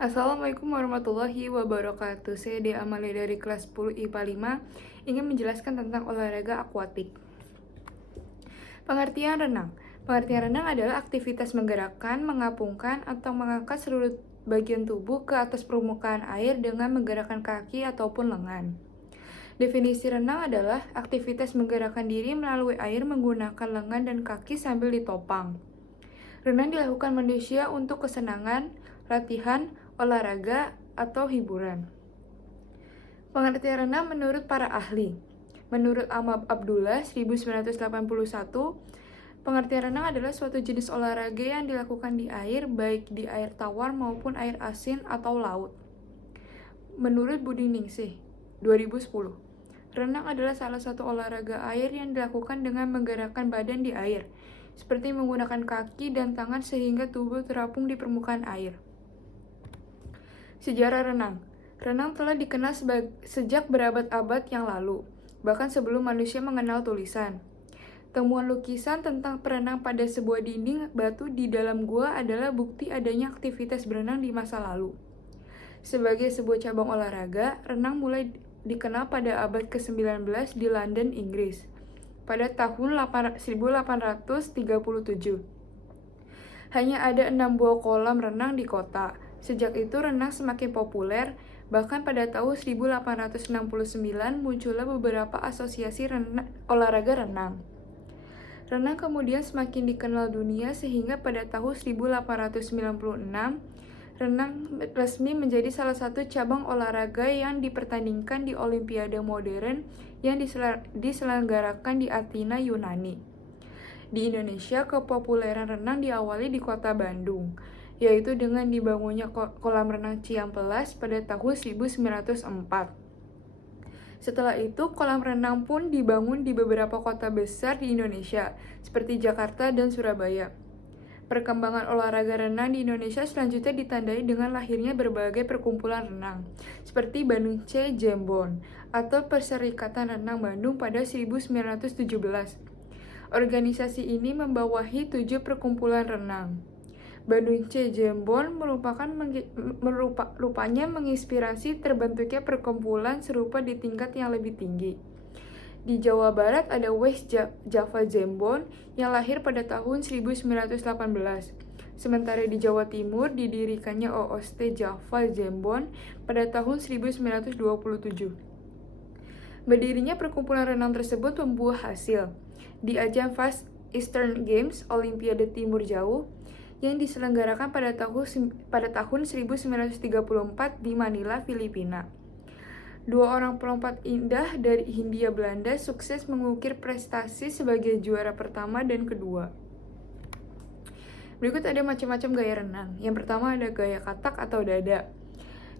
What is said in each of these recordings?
Assalamualaikum warahmatullahi wabarakatuh. Saya Dea Amalia dari kelas 10 IPA 5 ingin menjelaskan tentang olahraga akuatik. Pengertian renang. Pengertian renang adalah aktivitas menggerakkan, mengapungkan, atau mengangkat seluruh bagian tubuh ke atas permukaan air dengan menggerakkan kaki ataupun lengan. Definisi renang adalah aktivitas menggerakkan diri melalui air menggunakan lengan dan kaki sambil ditopang. Renang dilakukan manusia untuk kesenangan, latihan, olahraga, atau hiburan. Pengertian renang menurut para ahli. Menurut Ahmad Abdullah 1981, pengertian renang adalah suatu jenis olahraga yang dilakukan di air, baik di air tawar maupun air asin atau laut. Menurut Budi Ningsih 2010, renang adalah salah satu olahraga air yang dilakukan dengan menggerakkan badan di air, seperti menggunakan kaki dan tangan sehingga tubuh terapung di permukaan air. Sejarah renang. Renang telah dikenal sejak berabad-abad yang lalu, bahkan sebelum manusia mengenal tulisan. Temuan lukisan tentang berenang pada sebuah dinding batu di dalam gua adalah bukti adanya aktivitas berenang di masa lalu. Sebagai sebuah cabang olahraga, renang mulai dikenal pada abad ke-19 di London, Inggris, pada tahun 1837. Hanya ada 6 buah kolam renang di kota. Sejak itu renang semakin populer, bahkan pada tahun 1869 muncullah beberapa asosiasi olahraga renang. Renang kemudian semakin dikenal dunia sehingga pada tahun 1896, renang resmi menjadi salah satu cabang olahraga yang dipertandingkan di Olimpiade modern yang diselenggarakan di Athena, Yunani. Di Indonesia, kepopuleran renang diawali di kota Bandung, yaitu dengan dibangunnya kolam renang Cihampelas pada tahun 1904. Setelah itu, kolam renang pun dibangun di beberapa kota besar di Indonesia, seperti Jakarta dan Surabaya. Perkembangan olahraga renang di Indonesia selanjutnya ditandai dengan lahirnya berbagai perkumpulan renang, seperti Bandung C. Jambon, atau Perserikatan Renang Bandung pada 1917. Organisasi ini membawahi 7 perkumpulan renang. Bandung C. Jambon rupanya menginspirasi terbentuknya perkumpulan serupa di tingkat yang lebih tinggi. Di Jawa Barat ada West Java Jambon yang lahir pada tahun 1918. Sementara di Jawa Timur didirikannya OOST Java Jambon pada tahun 1927. Berdirinya perkumpulan renang tersebut membuah hasil. Di ajang Fast Eastern Games Olimpiade Timur Jauh yang diselenggarakan pada tahun 1934 di Manila, Filipina. 2 orang pelompat indah dari Hindia Belanda sukses mengukir prestasi sebagai juara pertama dan kedua. Berikut ada macam-macam gaya renang. Yang pertama ada gaya katak atau dada.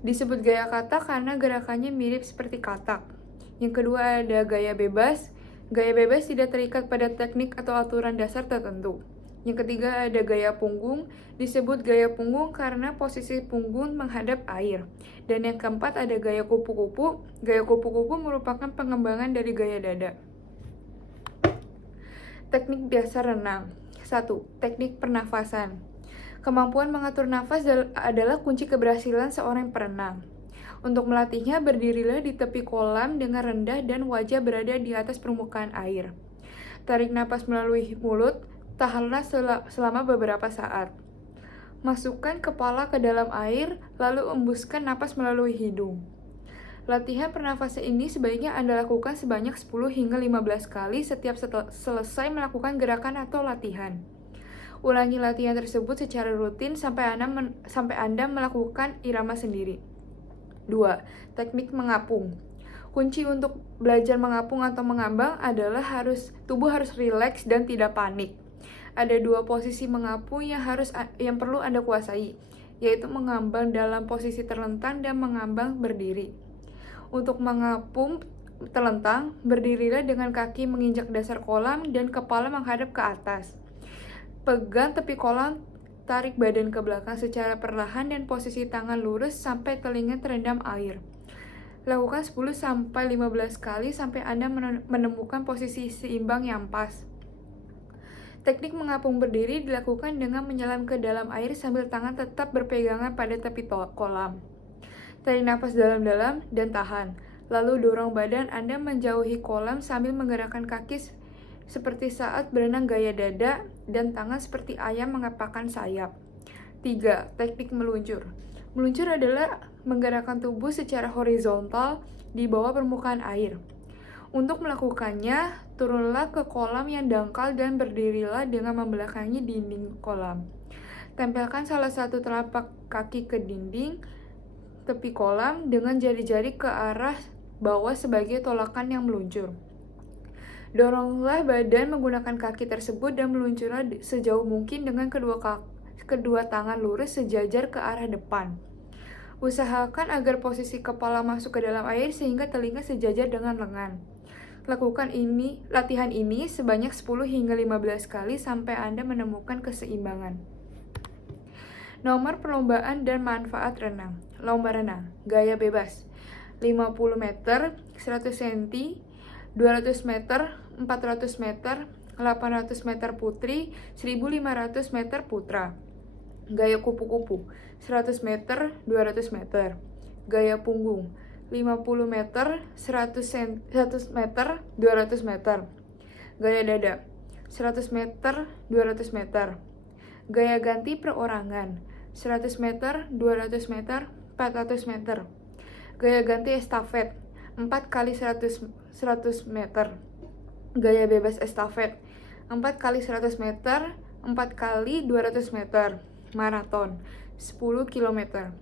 Disebut gaya katak karena gerakannya mirip seperti katak. Yang kedua ada gaya bebas. Gaya bebas tidak terikat pada teknik atau aturan dasar tertentu. Yang ketiga ada gaya punggung. Disebut gaya punggung karena posisi punggung menghadap air. Dan yang keempat ada gaya kupu-kupu. Gaya kupu-kupu merupakan pengembangan dari gaya dada. Teknik dasar renang. 1. Teknik pernafasan. Kemampuan mengatur nafas adalah kunci keberhasilan seorang perenang. Untuk melatihnya, berdirilah di tepi kolam dengan rendah dan wajah berada di atas permukaan air. Tarik napas melalui mulut, tahanlah selama beberapa saat. Masukkan kepala ke dalam air, lalu embuskan napas melalui hidung. Latihan pernafasan ini sebaiknya Anda lakukan sebanyak 10 hingga 15 kali setiap selesai melakukan gerakan atau latihan. Ulangi latihan tersebut secara rutin sampai Anda melakukan irama sendiri. 2. Teknik mengapung. Kunci untuk belajar mengapung atau mengambang adalah tubuh harus rileks dan tidak panik. Ada 2 posisi mengapung yang perlu Anda kuasai, yaitu mengambang dalam posisi terlentang dan mengambang berdiri. Untuk mengapung terlentang, berdirilah dengan kaki menginjak dasar kolam dan kepala menghadap ke atas. Pegang tepi kolam, tarik badan ke belakang secara perlahan dan posisi tangan lurus sampai telinga terendam air. Lakukan 10-15 kali sampai Anda menemukan posisi seimbang yang pas. Teknik mengapung berdiri dilakukan dengan menyelam ke dalam air sambil tangan tetap berpegangan pada tepi kolam. Tarik nafas dalam-dalam dan tahan. Lalu dorong badan Anda menjauhi kolam sambil menggerakkan kaki seperti saat berenang gaya dada dan tangan seperti ayam mengepakkan sayap. 3. Teknik meluncur. Meluncur adalah menggerakkan tubuh secara horizontal di bawah permukaan air. Untuk melakukannya, turunlah ke kolam yang dangkal dan berdirilah dengan membelakangi dinding kolam. Tempelkan salah satu telapak kaki ke dinding tepi kolam dengan jari-jari ke arah bawah sebagai tolakan yang meluncur. Doronglah badan menggunakan kaki tersebut dan meluncurlah sejauh mungkin dengan kedua tangan lurus sejajar ke arah depan. Usahakan agar posisi kepala masuk ke dalam air sehingga telinga sejajar dengan lengan. Lakukan latihan ini sebanyak 10 hingga 15 kali sampai Anda menemukan keseimbangan. Nomor perlombaan dan manfaat renang. Lomba renang, gaya bebas. 50 meter, 100 cm, 200 meter, 400 meter, 800 meter putri, 1500 meter putra. Gaya kupu-kupu, 100 meter, 200 meter. Gaya punggung, 50 meter, 100 meter, 200 meter. Gaya dada, 100 meter, 200 meter. Gaya ganti perorangan, 100 meter, 200 meter, 400 meter. Gaya ganti estafet, 4 kali 100 meter. Gaya bebas estafet, 4 kali 100 meter, 4 kali 200 meter. Maraton, 10 km.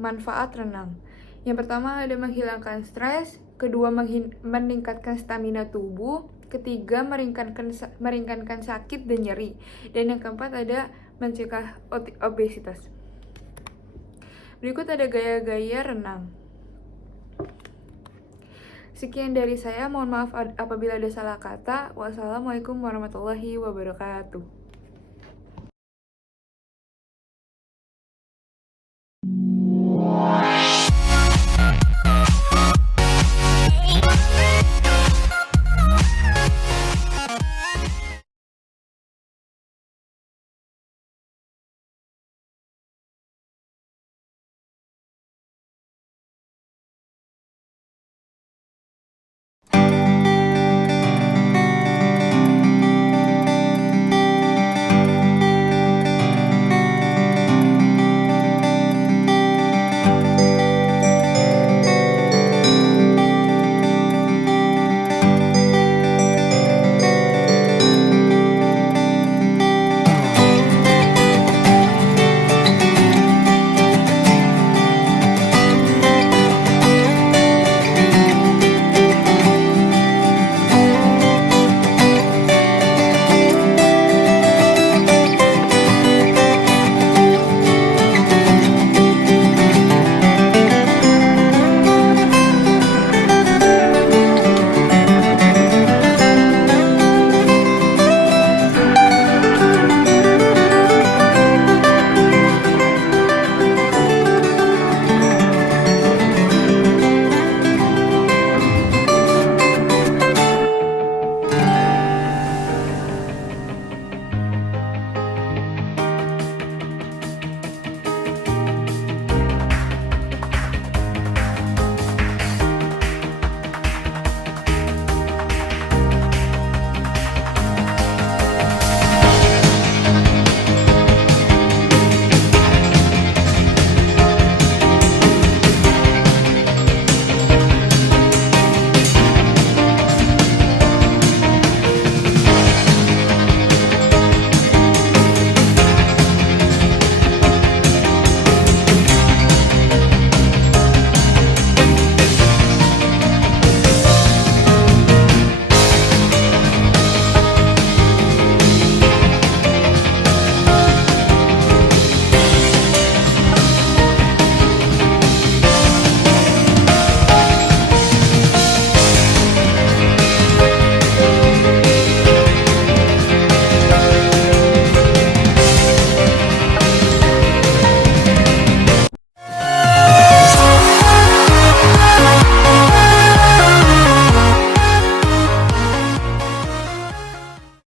Manfaat renang. Yang pertama ada menghilangkan stres, kedua meningkatkan stamina tubuh, ketiga meringankan sakit dan nyeri, dan yang keempat ada mencegah obesitas. Berikut ada gaya-gaya renang. Sekian dari saya, mohon maaf apabila ada salah kata. Wassalamualaikum warahmatullahi wabarakatuh.